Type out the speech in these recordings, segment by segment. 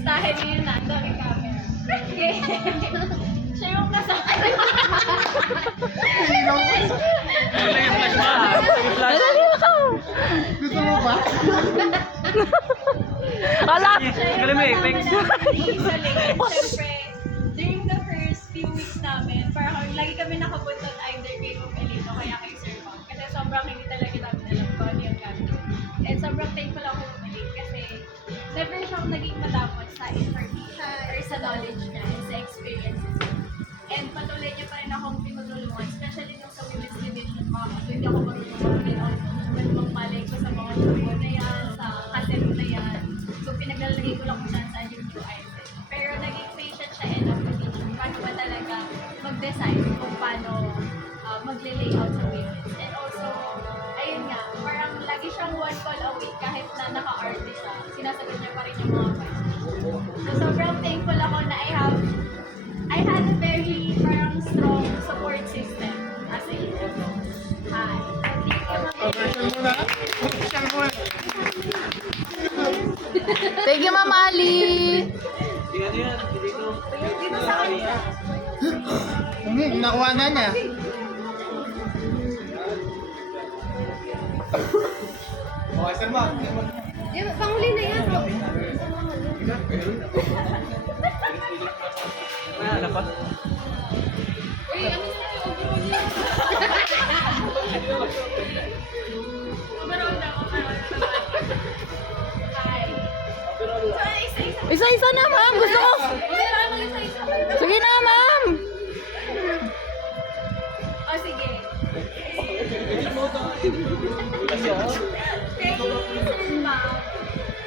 Kamustahin niyo yun na, ang daming camera. Okay. Siya yung kasama. Wala yung flash ba? Sige flash. Gusto mo ba? Ala! Galing mo effects. Siyempre, during the first few weeks namin, parang lagi kami nakapuntot either kay Ma'am Elino kaya kay Sir Ma'am. Kasi sobrang hindi talaga namin alam kung ano yung gamit. And sobrang thankful ako kay Ma'am kasi never siyang naging madamot sa information or sa knowledge niya and sa experiences niya. And patuloy niya pa rin akong tinutulungan, especially nung sa women's division ko. Hindi ako marunong magmalay ko sa mga tubo na yan, sa cassette na yan. So pinaglalagay ko lang kung saan yung new item. Pero naging patient siya enough to teach me paano ba talaga mag-design kung paano magle-layout sa women's. And also, ayun nga, parang lagi siyang one call away kahit na naka-artist siya. Sinasagot niya pa rin yung mga questions. So sobrang thankful ako na I had a very parang strong support system as a leader. Hi. Version mo na. Version mo na. Thank you, Ma'am Ali! Sige, ano yan? Dito. Dito sa kanila. Nakuha na niya. Okay, sir ma. Panghuli na yan. Ano pa? Uy, ano na yung overall niya? Overall na ako. Hi. So, isa-isa. Isa-isa na, ma'am! Gusto ko! Isa-isa. Sige na, ma'am! O, sige. Thank you, ma'am.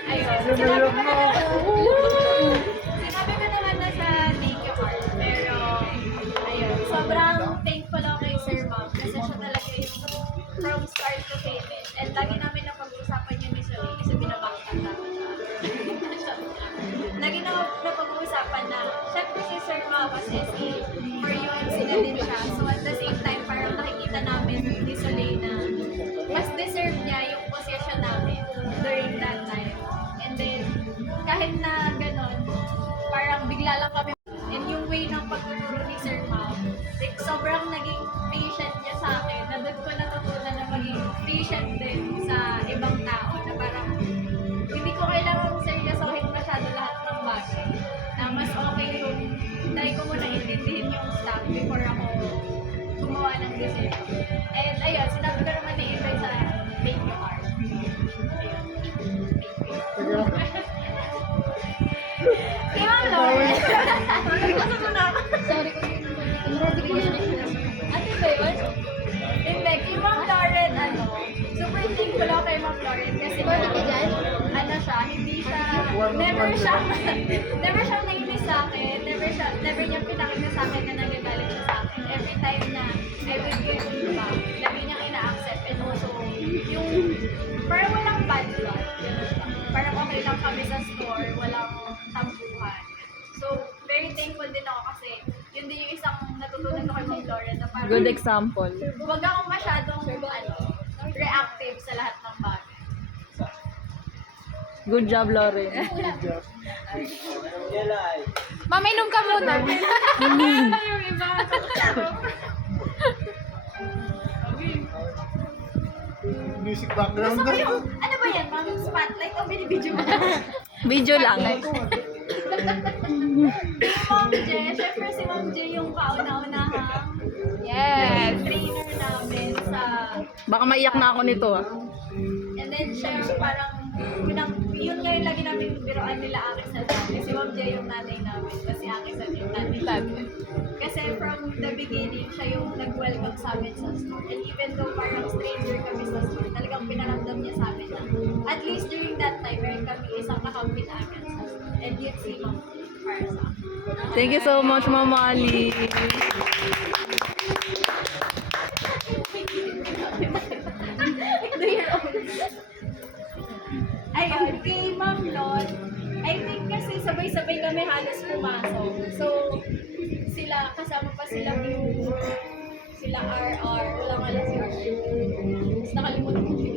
Ayun. Sinabi ko naman na sa thank you card. Pero, ayun. Sobrang thankful ako kay Sir Ma'am. Kasi siya talaga yung from start to finish. And lagi namin na pag-uusapan yun ni Zoe. Kasi binabangkat namin siya. Lagi na pag-uusapan na, syempre si Sir Ma'am as SE, for yun, sila din siya. So at the same time, parang nakikita namin ni Soleil na mas deserve niya yung position namin during that time. And then, kahit na gano'n, parang bigla lang kami. And yung way ng pagtuturo ni Sir Ma'am, like, sobrang naging patient niya sa akin, na doon ko natutunan na maging patient din sa ibang tao, na parang hindi ko kailangan seryosohin masyado lahat ng bagay. Na mas okay yung dahil ko muna intindihin yung stuff before ako gumawa ng decision. And ayun, sinabi ko naman ni Ibay sa thank you card. Ayun. Thank you. Si Ma'am Lauren. Gusto ko na. Sorry ko din. Ano ba yun? Hindi, kay Ma'am Lauren, super thankful ako kay Ma'am Lauren kasi ano siya, hindi siya, never siya nainis sa akin, never niya pinakita sa akin na nagagalit siya sa akin. Every time na I would give feedback, lagi niyang ina-accept and also, yung, parang walang bad blood, gano'n siya. Parang okay lang kami sa store, walang tampuhan. So, very thankful din ako kasi yun din yung isang natutunan ko kay Ma'am Lauren na parang Good example. huwag akong masyadong reactive sa lahat ng bagay. Good job, Lauren. Ma'am, inom ka muna. Yung iba. Music background Gusto ko na. yung, ano ba yan, ma'am? Spotlight o binibidyo mo? Video lang. Ma'am J, syempre si Ma'am J yung kauna-unahang Yes! trainer namin sa... Baka maiyak na ako nito, ah. And then siya yung parang, yun nga yung lagi namin biroan nila Aki sa dati. Si Ma'am J yung nanay namin, kasi Aki sa yung nanay namin. Kasi from the beginning, siya yung nag-welcome sa amin sa store. And even though parang stranger kami sa store, talagang pinaramdam niya sa amin na at least during that time, meron kami isang kakampit agad sa store. And yun si Ma'am J para sa akin. Thank you so much, Ma'am Ali. Do your own. Ayun, kay Ma'am Lon, I think kasi sabay-sabay kami halos pumasok. So, sila, kasama pa sila yung, sila RR, wala nga lang si RR. Tapos nakalimutan ko siya.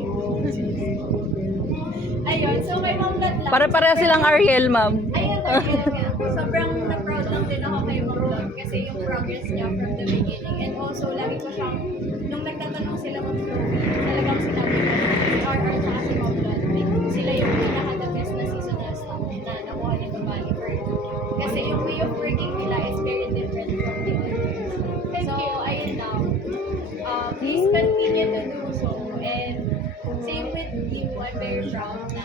Ayun, so kay Ma'am Lat lang. Pare-pareha silang Ariel, ma'am. Ayun, Sobrang na-proud lang din ako kay Ma'am Lord kasi yung progress niya from the beginning. And also, lagi ko siyang, nung nagtatanong sila Ma'am Chloe, talagang sinabi ko na si RR tsaka si Ma'am Lord, sila yung pinaka-the best na seasonal staff na nakuha ni Babali for kasi yung way of working nila is very different from the others. So, ayun lang. Please continue to do so. And same with you, I'm very proud na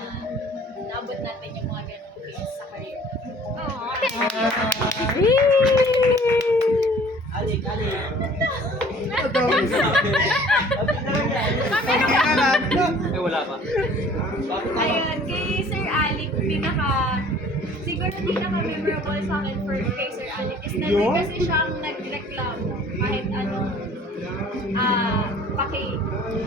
naabot natin yung mga ganong things sa career. Eh, wala pa. Ayun, kay Sir Alec, siguro pinaka-memorable sa akin for kay Sir Alec is never kasi siyang nagreklamo kahit anong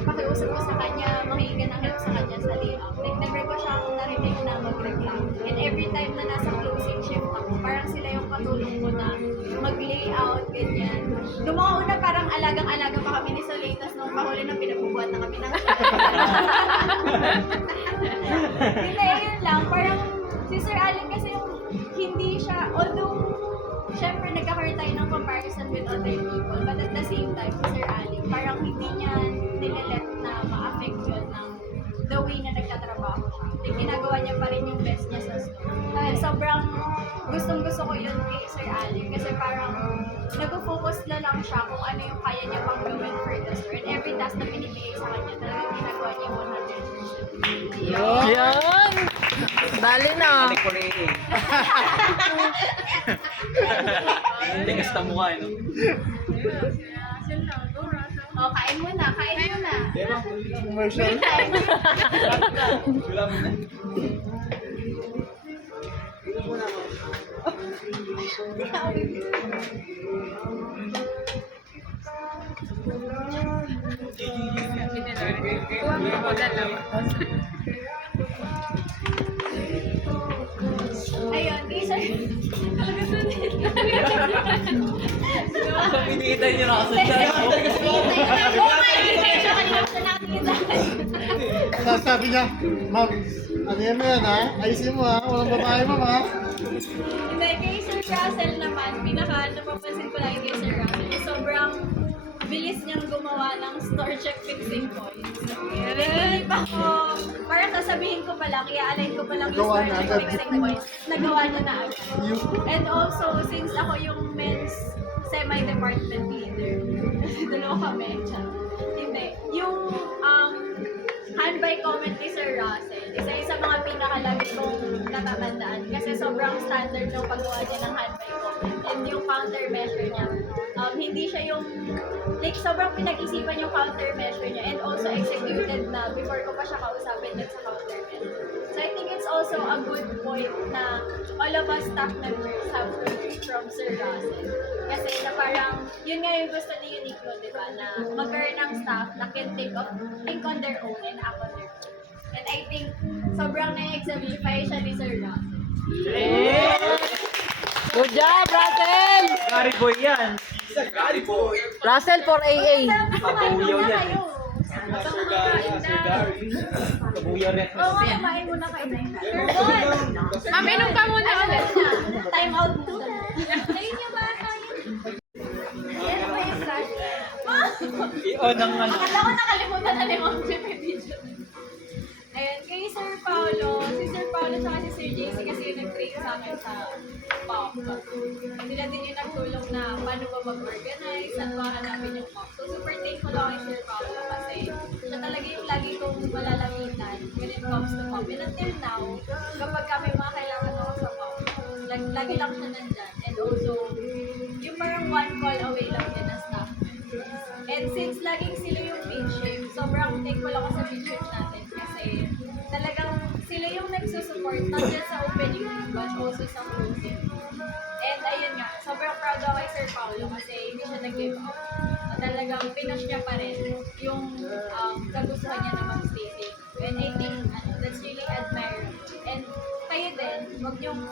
pakiusap ko sa kanya, makikinig ng help sa kanya sa layout. Like, never ko siyang narinig na magreklamo. And every time na nasa closing shift ako, parang sila yung katulong ko na mag-layout, ganyan. Nung mga una, parang alagang-alaga pa kami ni Soleil, tas nung pahuli na pinabubuhat na kami ng Hindi, yun lang. Parang si Sir Allen kasi yung hindi siya, although syempre nagkakaroon tayo ng comparison with other people, but at the same time, si Sir Allen, parang hindi niya nilalet na ma-affect yun ng the way na nagtatrabaho siya. Like, ginagawa niya pa rin yung best niya sa store. Dahil sobrang gustong-gusto ko yun kay Sir Allen kasi parang nag-focus na lang siya kung ano yung kaya niya pang gawin for the store. And every task na binibigay sa kanya, talagang ginagawa niya 100%. Yan! Dali na. Balik ko rin eh. Tigas na mukha eh, no? Oh, kain mo na. Commercial. Wala mo na. Ayun, kay Sir... Pinihintay niyo na kasi siya. Sabi niya, ma'am, ano yan mo yan ha? Ayusin mo ha? Walang babae mo ha? Hindi, kay Sir Russell naman, napapansin ko lang kay Sir Russell, sobrang bilis niyang gumawa ng store check fixing points. Hindi pa ko, parang sasabihin ko pa lang, i-align ko pa lang yung Gawa store na check agad. fixing points. Nagawa niya na agad. You. And also, since ako yung men's semi-department leader, dalawa kami, hindi, yung hand by comment ni Sir Russell, isa sa mga pinakalagi kong natatandaan kasi sobrang standard ng paggawa niya ng hand by comment and yung countermeasure niya. Hindi siya yung, like, sobrang pinag-isipan yung countermeasure niya and also executed na before ko pa siya kausapin dun sa countermeasure. So I think it's also a good point na all of us staff members have to learn from Sir Russell. Kasi na parang, yun nga yung gusto ni Uniqlo, di ba? Na magkaroon ng staff na can think on their own and act on their own. And I think, sobrang na-exemplify siya ni Sir Russell. Good job, Russell! Gary boy yan. Russell for AA. Kabuyaw yan eh. Kabuyaw. Kabuyaw rin. Oo nga, kumain muna kayo na yun. Ma'am, inom ka muna ulit. Time out muna. Ayun niyo ba tayo? Yan ba yung flash? I-on ang ano. Akala ko nakalimutan na ni Ma'am Jeff yung video. Ayun, kay Sir Paolo, si Sir Paolo tsaka si Sir JC kasi yung nag-train sa akin sa POP. Sila din yung nagtulong na paano ba mag-organize, saan ba hanapin yung POP. So super thankful ako kay Sir Paolo kasi siya talaga yung lagi kong malalapitan when it comes to POP. And until now, kapag kami mga kailangan ako sa POP, lagi lang siya nandyan. And also, yung parang one call away lang din na staff. And since laging sila yung main shift, sobrang thankful ako sa main shift natin kasi talagang sila yung nagsusupport not just sa opening but also sa closing. And ayun nga, sobrang proud ako kay Sir Paolo kasi hindi siya nag-give up. Talagang pinush niya pa rin yung kagustuhan niya na mag-stay safe. And I think that's really admirable. And kayo din, huwag niyong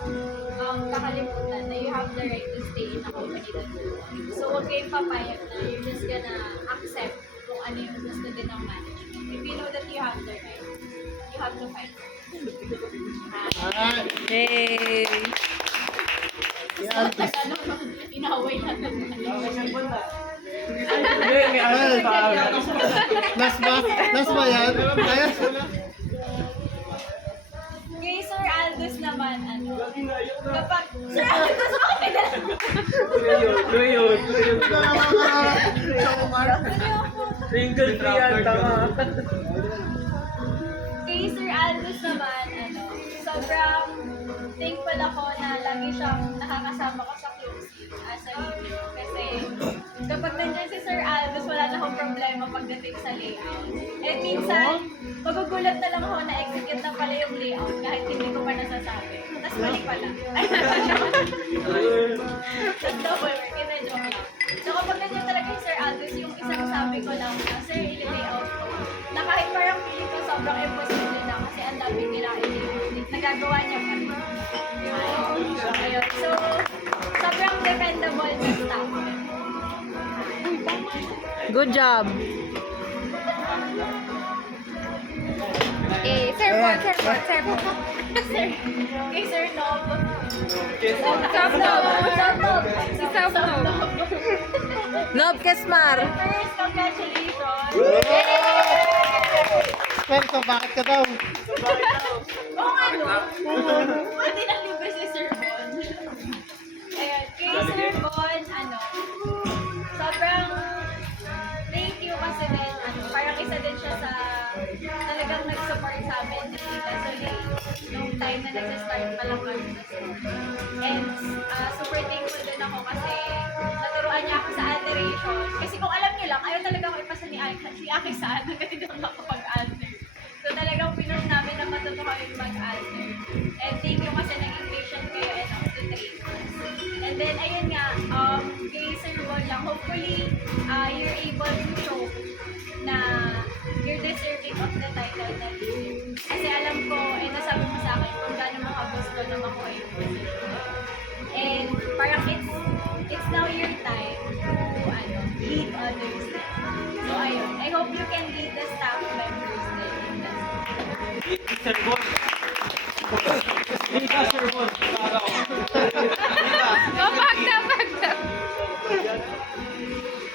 kakalimutan na you have the right to stay in a company that you want. So huwag kayong papayag na you're just gonna accept kung ano yung gusto din ng management. If you know that you have the right, you have to fight. Alright. Yay! Altis. Ano, inaway natin. Hindi, may ano pa. Last ba yan? Ayan. Kay Sir Aldous naman, ano, kapag, Sir Aldous, bakit True yun. Single free yan, tama. Kay Sir Aldous naman, ano, sobrang thankful ako na lagi siyang nakakasama ko sa closing as a leader. Kasi kapag nandiyan si Sir Aldous, wala na akong problema pagdating sa layout. And minsan, magugulat na lang ako na execute na pala yung layout kahit hindi ko pa nasasabi. Tapos mali pala. Ay, Tapos double work, ina-joke lang. So kapag nandiyan talaga si Sir Aldous, yung isang sabi ko lang na, Sir, ili-layout ko. Na kahit parang feeling ko sobrang imposible na kasi ang daming nila i-layout. Nagagawa niya pa rin. Ayun. So, sobrang dependable na staff. Good job. Sir Bon. Sir, kay Sir Nob. Si Sab Nob. Nob Kesmar. First, congratulations. Kwento, bakit ka daw? Oo nga no. Pwede na libre si Sir Bon. Ayan, kay Sir Bon, ano, sobrang thank you kasi din, ano, parang isa din siya sa talagang nag-support sa amin ni Tita Soleil nung time na nag-start pa lang kami sa school. And super thankful din ako kasi naturuan niya ako sa alteration. Kasi kung alam niyo lang, ayaw talaga ako ipasa si Aki sa ano kasi hindi ako makapag-alter. So talagang pinush namin na matuto kami mag-alter. And thank you kasi naging patient kayo enough to train us. And then ayun nga, kay Sir Bon lang, hopefully you're able to show na you're deserving of the title na leader. Kasi alam ko, nasabi mo sa akin kung gaano mo kagusto na makuha yung position. And parang it's now your time to lead others. So ayun, I hope you can lead the staff members din. Sir Bon. Viva Sir Bon.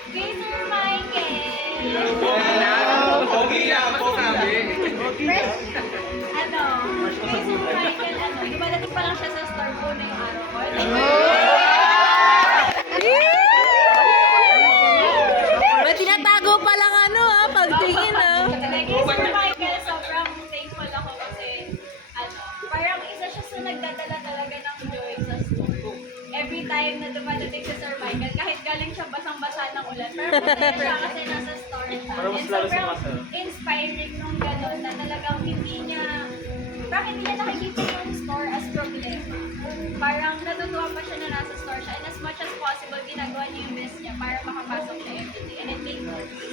Kay Sir Michael! Fresh, ano, kay Sir Michael, ano, di ba dating pa lang siya sa store po na yung araw ko? May tinatago pa lang ano pagtingin Kay Sir Michael, sobrang thankful ako kasi, ano, parang isa siya sa nagdadala talaga ng joy sa school. Every time na dumadating si Sir Michael, kahit galing siya basang-basa ng ulan, pero masaya siya kasi nasa store siya. Parang mas And lalo sobrang sumasaya. inspiring nung gano'n na talagang hindi niya nakikita yung store as problema. Parang natutuwa pa siya na nasa store siya and as much as possible, ginagawa niya yung best niya para makapasok siya everyday. And I think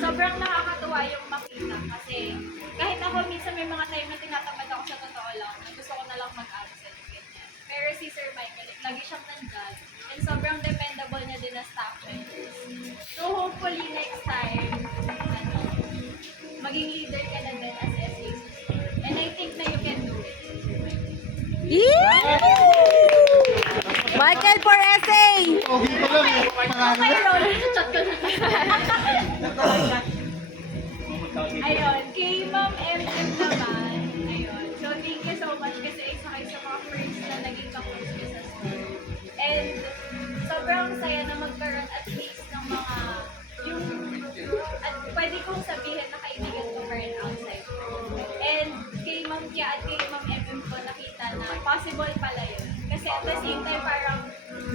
sobrang nakakatuwa yung makita kasi kahit ako minsan may mga time na tinatamad ako sa totoo lang, na gusto ko na lang mag-absent. Ganyan. Pero si Sir Michael, lagi siyang nandyan and sobrang dependable niya din na staff members. So hopefully next time, ano, maging leader ka na din as SAC. And I think na you can do it. Michael for SA. Pogi ko lang eh. Pangalan Okay, na. Ron. Chat ko na. Ayun, kay Ma'am MM naman. Ayun. So, thank you so much kasi isa kayo sa mga friends na naging kapulis ko sa school. And sobrang saya na magkaroon at least ng mga at pwede kong sabihin na kaibigan ko pa rin outside. And kay Ma'am Kia at kay Ma'am MM ko nakita na possible pala yun. Kasi at the same time parang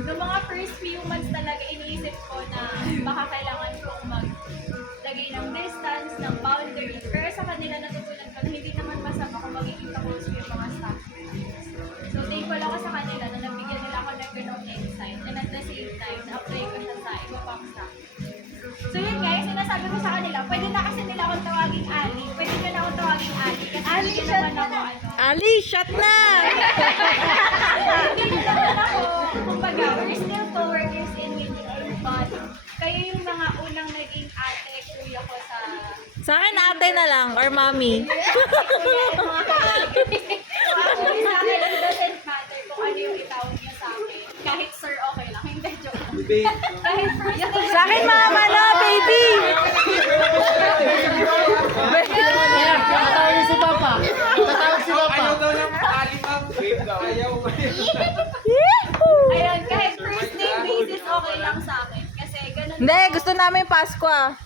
noong mga first few months talaga iniisip ko na baka kailangan kong maglagay ng distance, ng boundaries. Pero sa kanila natutunan ko na hindi naman masama kung magiging close yung mga staff. So thankful ako sa kanila na nabigyan nila ako ng ganong insight. And at the same time, na-apply ko siya sa iba pang staff. So yun guys, sinasabi ko sa kanila, pwede na kasi nila akong tawaging Ali. Pwede nyo na akong tawaging Ali. Kasi Ali, hindi naman ako Ali, shut na! Hindi naman ako. Kumbaga, we're still co-workers in Winnie, but kayo yung mga unang naging ate, kuya ko sa... Sa akin ate na lang or mami. Kuya and mga kaibigan. So actually sa akin, it doesn't matter kung ano yung itawag niyo sa akin. Kahit sir, okay Kahit first day. Sa akin, mama na, baby! Tatawag si Papa. Tatawag si Papa. Ayun, kahit first day basis, okay lang sa akin. Kasi ganun. Hindi, gusto namin Pasko ah.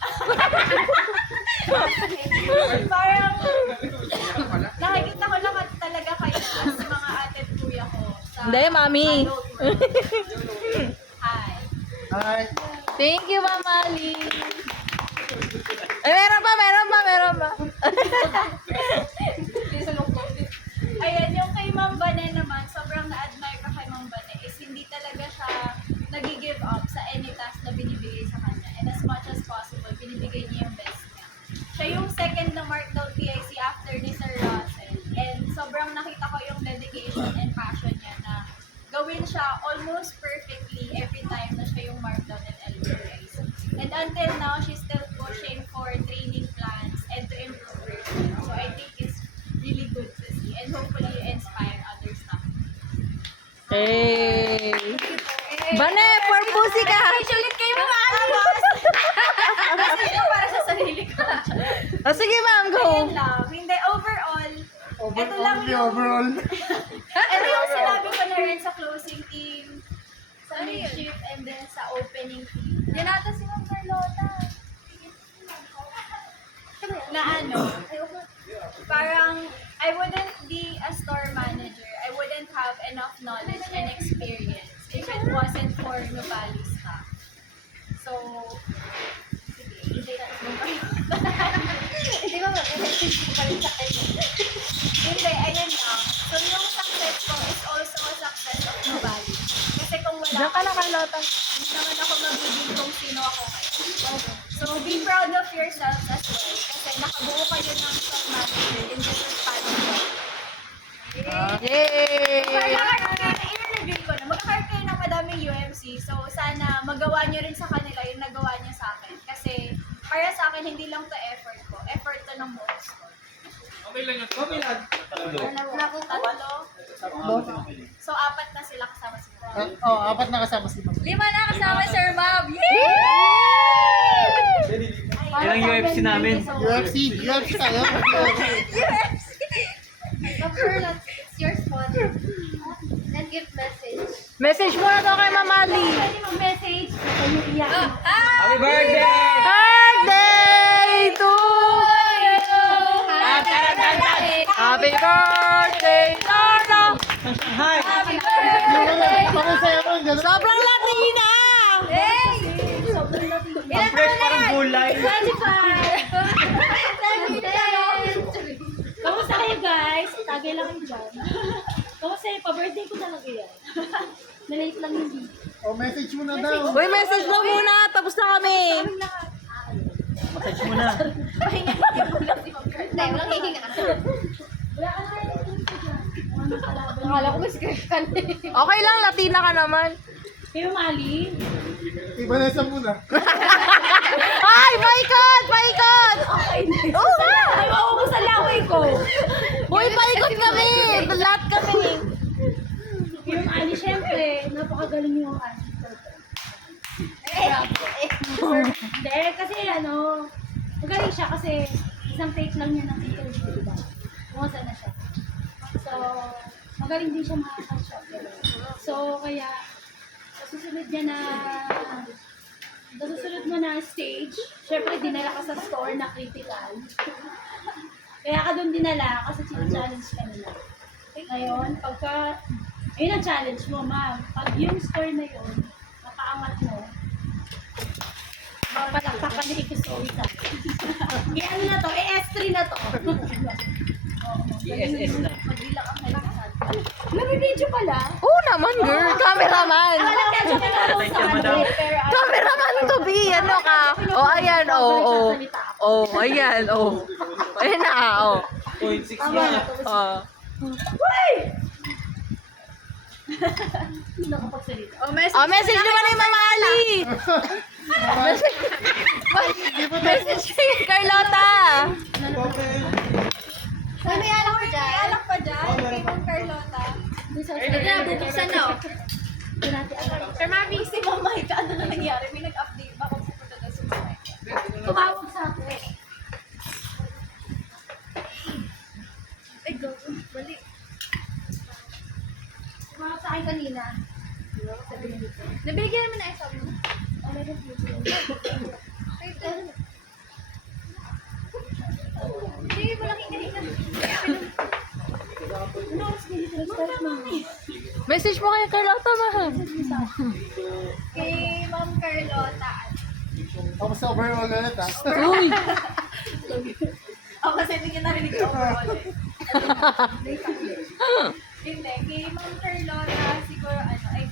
Parang, nakikita ko lang talaga kayo as mga ate at kuya ko. Sa Hindi, mami. adult world. Hi. Hi. Thank you, Mama Ali. Meron pa. Ayan, yung kay Ma'am Bane naman, sobrang na-admire ko kay Ma'am Bane is hindi talaga siya nag-give up sa any task na binibigay sa kanya. And as much as possible, binibigay niya yung best niya. Siya yung second na marked down TIC after ni Sir Russell. And sobrang nakita ko yung dedication and passion niya na gawin siya almost perfectly every time na siya yung marked down at LBRs. And until now, she's still pushing for training plans and to improve herself. So I think it's really good to see and hopefully inspire others na. Hey! Bane, for pussy ka! Ulit kayo mga alos! Kasi ito para sa sarili ko. Oh, sige, ma'am, go! Ayun lang. Hindi, overall, ito lang yung, Overall. ito yung sinabi ko na rin sa closing team, sa midship, and then sa opening team. Yan ata si Ma'am Carlota. Na ano, parang, I wouldn't be a store manager. I wouldn't have enough knowledge and experience if it wasn't for Novalista. So, sige, hindi na hindi ba mag-message ko pa rin sa kanya? Hindi, ayun lang. So, yung success ko is also a success of Novalis. Kasi kung wala Diyan ka na, Carlota. hindi naman ako magiging kung sino ako ngayon. So, be proud of yourself as well. Kasi nakabuo kayo ng store manager in just a span of time. Yay! I-reveal ko na. Magkakaroon kayo ng madaming UMC. So, sana magawa nyo rin sa kanila yung nagawa nyo sa akin. Kasi, para sa akin, hindi lang to effort ko. Effort to ng buong store. Tatlo. So, apat na sila kasama si Ma'am. Apat na kasama si Ma'am. 5 na kasama, Sir Bob! Ilang UFC namin? UFC tayo. It's your spot. Then give message. Message mo na to kay Ma'am Ali. Pwede mag-message. Happy birthday! Birthday to you! Happy birthday, Lolo! Hi! Happy birthday! Pakasaya mo, gano'n. Sobrang Latina! Hey! Ang fresh parang gulay. 25! Kamusta kayo guys? Tagay lang kayo dyan. Kamusta yung pa-birthday ko talaga yan? Na-late lang yung video. Message mo na daw. Uy, message mo muna. Tapos na kami. Massage mo na. Hindi, walang hihinga. Akala ko mas girl ka na. Okay lang, Latina ka naman. Kayo mali? Iba na sa muna. Ay, paikot! Paikot! Oo nga! Ay, maubos sa laway ko. Uy, paikot kami! Lahat kami. Kayo mali, syempre. Napakagaling yung ano. Hindi, kasi ano, magaling siya kasi isang take lang niya ng interview, diba? Kumusta na siya. So, magaling din siya makakashot. So, kaya, sa susunod mo na stage, syempre dinala ka sa store na critical. Kaya ka doon dinala kasi challenge ka nila. Ngayon, pagka, ayun ang challenge mo, ma'am. Pag yung store na yun, napaangat mo, mapalakpakan ni Ikusoy ka. Ano na to? S3 na to. ESS na. Magbilang ang kailangan. Nabibidyo pala. Oo naman, girl. Cameraman. Alam ka, dyan ka lang sa ano. Cameraman to be. Ano ka? Oh, ayan. Oh. Ayan. Oh. Ayan na. Oh. 0.6 yan. Oh. Hindi nakapagsalita. Oh, message naman ni Mama Ali. Message kay Carlota. May alak pa dyan? May alak pa dyan? Kay Ma'am Carlota. Ito na, bubuksan na. Sir Mami, si Mama Ika, ano na nangyari? May nag-update ba kung pupunta daw sa bahay? Tumawag sa akin. Ay, go. Balik. Tumawag sa akin kanina. Nabigyan naman na isa mo. Hindi mo lang kanina. Message mo kay Carlota, mahal. Kay Ma'am Carlota. Tapos sa overall ulit ha. Uy! Ako kasi hindi niya narinig ko ulit. Hindi, kay Ma'am Carlota, siguro I think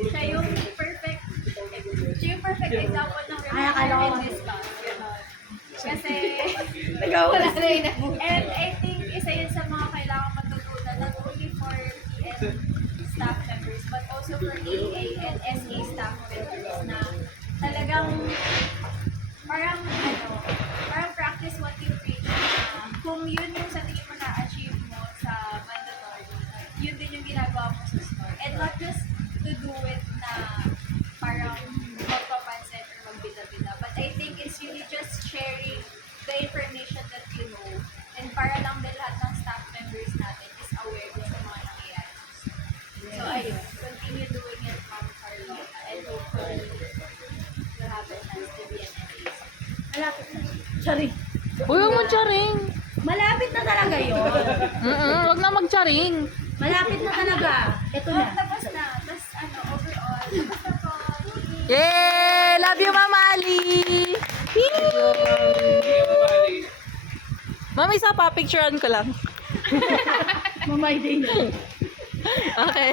siya yung perfect example ng remote in this class. Ganon. Kasi, nagawala na yun. And I think isa yun sa mga kailangan matutunan, not only for PN staff members, but also for AA and SA staff members na talagang parang practice what you preach na kung yun yung sa tingin mo na-achieve mo sa mandatory, yun din yung ginagawa mo sa store. And not just to do it na parang magpapansin or magbida-bida. But I think it's really just sharing the information that you know and para lang din lahat ng staff members natin is aware din sa mga nangyayari. So ayun, continue doing it, Ma'am Carlota, and hopefully you'll have a chance to be an NAC. Malapit na. Sorry. Uy, huwag mo charing. Malapit na talaga yun. Huwag na mag-charing. Malapit na talaga. Ito na. Tapos na. Tapos overall, tapos na po. Yay! Love you, Mama Ali! Mami, isa pa, picturean ko lang. Mamay din. Okay.